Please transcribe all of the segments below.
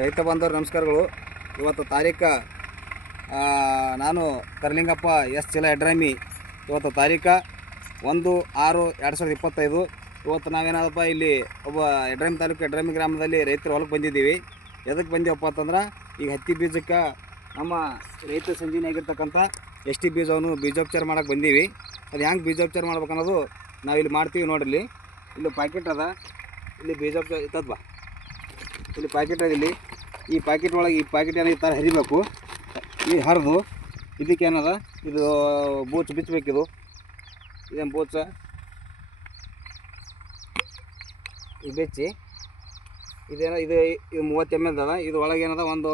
ರೈತ ಬಾಂಧವರು, ನಮಸ್ಕಾರಗಳು. ಇವತ್ತು ತಾರೀಕು ನಾನು ಕರ್ಲಿಂಗಪ್ಪ ಎಸ್ ಚಿಲ ಎಡ್ರಾಮಿ ಇವತ್ತು ತಾರೀಕು ಒಂದು ಆರು ಎರಡು ಸಾವಿರದ ಇಪ್ಪತ್ತೈದು. ಇವತ್ತು ನಾವೇನಾದಪ್ಪ, ಇಲ್ಲಿ ಒಬ್ಬ ಎಡ್ರಾಮಿ ತಾಲೂಕು, ಎಡ್ರಾಮಿ ಗ್ರಾಮದಲ್ಲಿ ರೈತರು ಹೊಲಕ್ಕೆ ಬಂದಿದ್ದೀವಿ. ಎದಕ್ಕೆ ಬಂದೇವಪ್ಪ ಅಂತಂದ್ರೆ, ಈಗ ಹತ್ತಿ ಬೀಜಕ್ಕೆ ನಮ್ಮ ರೈತ ಸಂಜೀನಿ ಆಗಿರ್ತಕ್ಕಂಥ ಎಸ್ ಟಿ ಬೀಜವನ್ನು ಬೀಜೋಪಚಾರ ಮಾಡೋಕ್ಕೆ ಬಂದೀವಿ. ಅದು ಹೆಂಗೆ ಬೀಜೋಪಚಾರ ಮಾಡ್ಬೇಕು ಅನ್ನೋದು ನಾವಿಲ್ಲಿ ಮಾಡ್ತೀವಿ ನೋಡಿರಿ. ಇಲ್ಲಿ ಪ್ಯಾಕೆಟ್ ಅದ. ಇಲ್ಲಿ ಬೀಜೋಪಚಾರ ಇತ್ತದ ಬಾ ಇಲ್ಲಿ ಪ್ಯಾಕೆಟ್ ಇಲ್ಲಿ ಈ ಪ್ಯಾಕೆಟ್ ಒಳಗೆ ಈ ಪ್ಯಾಕೆಟ್ ಏನೋ ಈ ಥರ ಹರಿಬೇಕು. ಈ ಹರಿದು ಇದಕ್ಕೆ ಏನದ? ಇದು ಬೂಚ್ ಬಿಚ್ಚಬೇಕಿದು ಇದೇನು ಬೂಚ? ಇದು ಬೆಚ್ಚಿ. ಇದೇನೋ ಇದು ಇದು ಮೂವತ್ತು ಎಂ ಎಲ್ ಅದ ಇದು ಒಳಗೆ ಏನದ? ಒಂದು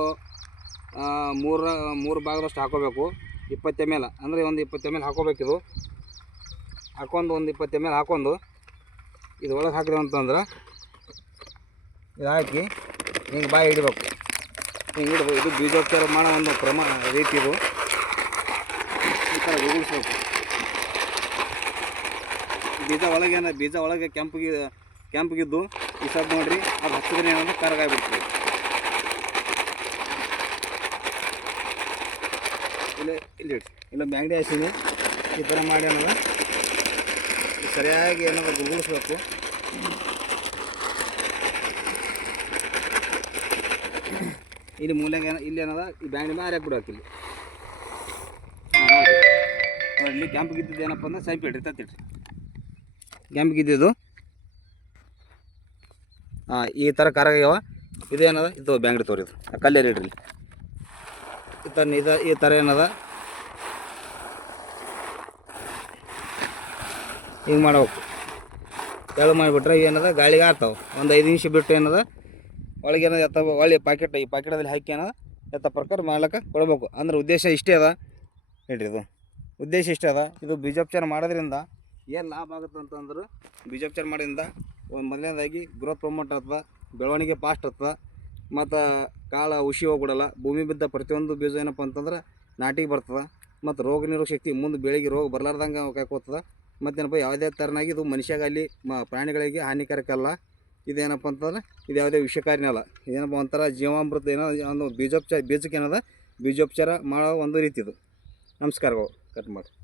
ಮೂರ ಮೂರು ಭಾಗದಷ್ಟು ಹಾಕೋಬೇಕು. ಇಪ್ಪತ್ತು ಎಂ ಎಲ್ ಅಂದರೆ ಒಂದು ಇಪ್ಪತ್ತು ಎಂ ಎಲ್ ಹಾಕೋಬೇಕಿದು ಹಾಕೊಂಡು ಒಂದು ಇಪ್ಪತ್ತು ಎಂ ಎಲ್ ಹಾಕೊಂಡು ಇದು ಒಳಗೆ ಹಾಕಿದೆ ಅಂತಂದ್ರೆ ಇದು ಹಾಕಿ ಹಿಂಗೆ ಬಾಯಿ ಇಡಬೇಕು. ಹಿಂಗೆ ಇಡಬೇಕು ಇದು ಬೀಜೋಪಚಾರ ಮಾಡೋ ಒಂದು ಕ್ರಮ ರೀತಿ ಇದು. ಈ ಥರ ಉಗುಳಿಸ್ಬೇಕು ಬೀಜ ಒಳಗೆ ಏನ ಬೀಜ ಒಳಗೆ ಕೆಂಪಿಗೆ, ಕೆಂಪಿಗಿದ್ದು ಈ ಸದ್ ನೋಡ್ರಿ, ಅದು ಹಚ್ಚಿದ್ರೆ ಏನಂದ್ರೆ ಕರಗಾಗ್ಬಿಡ್ತದೆ ಇಲ್ಲ, ಇಲ್ಲಿ ಇಲ್ಲ ಮ್ಯಾಂಗ್ಡಿ ಹಾಸಿನಿ ಈ ಥರ ಮಾಡಿ ಅನ್ನೋದು. ಸರಿಯಾಗಿ ಏನಾದ್ರು ಗುರುಗಿಸ್ಬೇಕು ಇಲ್ಲಿ ಮೂಲೆಗೆ ಏನ ಇಲ್ಲಿ ಏನದ? ಈ ಬ್ಯಾಂಡ್ ಮೇಲೆ ಹಾಕಿ ಬಿಡೋಕೆ ಇಲ್ಲಿ. ಇಲ್ಲಿ ಕೆಂಪು ಗಿದ್ದಿದ್ದು ಏನಪ್ಪ ಅಂದ್ರೆ ಸೈಪ್ ಇಡ್ರಿ ತತ್ತಿಡ್ರಿ ಗಿದ್ದಿದ್ದು ಹಾಂ, ಈ ಥರ ಕರಗ್ಯಾವ ಇದೇನದ ಇದು ಇದು ಆ ಕಲ್ಲೇರಿ ಇಡ್ರಿ. ಈ ಥರ ಇದು, ಈ ಥರ ಏನದ? ಹಿಂಗೆ ಮಾಡ್ಬೇಕು. ತೆಳು ಮಾಡಿಬಿಟ್ರೆ ಏನದ? ಗಾಳಿಗೆ ಆಗ್ತಾವೆ ಒಂದು ಐದು ನಿಮಿಷ ಬಿಟ್ಟು ಏನದ? ಒಳಗೆ ಏನದ ಎತ್ತ ಒಳ್ಳೆ ಪ್ಯಾಕೆಟ್ ಈ ಪ್ಯಾಕೆಟಲ್ಲಿ ಹಾಕಿ ಏನೋ ಎತ್ತ ಪ್ರಕಾರ ಮಾಡ್ಲಿಕ್ಕೆ ಕೊಡಬೇಕು. ಅಂದ್ರೆ ಉದ್ದೇಶ ಇಷ್ಟೇ ಅದ. ಹೇಳ್ರಿ ಇದು. ಉದ್ದೇಶ ಇಷ್ಟೇ ಅದ. ಇದು ಬೀಜೋಪಚಾರ ಮಾಡೋದ್ರಿಂದ ಏನು ಲಾಭ ಆಗುತ್ತೆ ಅಂತಂದ್ರೆ ಬೀಜೋಪಚಾರ ಮಾಡೋದ್ರಿಂದ ಒಂದು ಮೊದಲನೇದಾಗಿ ಗ್ರೋತ್ ಪ್ರಮೋಟ್ ಆಗ್ತದ, ಬೆಳವಣಿಗೆ ಫಾಸ್ಟ್ ಆಗ್ತದ, ಮತ್ತು ಕಾಳ ಹುಷಿ ಹೋಗ್ಬಿಡಲ್ಲ. ಭೂಮಿ ಬಿದ್ದ ಪ್ರತಿಯೊಂದು ಬೀಜ ಏನಪ್ಪ ಅಂತಂದ್ರೆ ನಾಟಿಗೆ ಬರ್ತದೆ, ಮತ್ತು ರೋಗ ನಿರೋಗ ಶಕ್ತಿ ಮುಂದೆ ಬೆಳೆಗೆ ರೋಗ ಬರಲಾರ್ದಂಗೆ ಕಾಯ್ಕೋತದೆ ಮತ್ತೇನಪ್ಪ, ಯಾವುದೇ ಥರನಾಗಿ ಇದು ಮನುಷ್ಯಾಗಲ್ಲಿ ಮ ಪ್ರಾಣಿಗಳಿಗೆ ಹಾನಿಕಾರಕ ಅಲ್ಲ ಇದೇನಪ್ಪ ಅಂತಂದ್ರೆ, ಇದು ಯಾವುದೇ ವಿಷಕಾರಿನೇ ಅಲ್ಲ. ಇದೇನಪ್ಪ ಒಂಥರ ಜೀವಾಮೃತ ಏನೋ, ಒಂದು ಬೀಜೋಪಚಾರ, ಬೀಜಕ್ಕೆ ಏನದ, ಬೀಜೋಪಚಾರ ಮಾಡೋ ಒಂದು ರೀತಿ ಇದು. ನಮಸ್ಕಾರಗಳು. ಕಟ್ ಮಾಡಿ.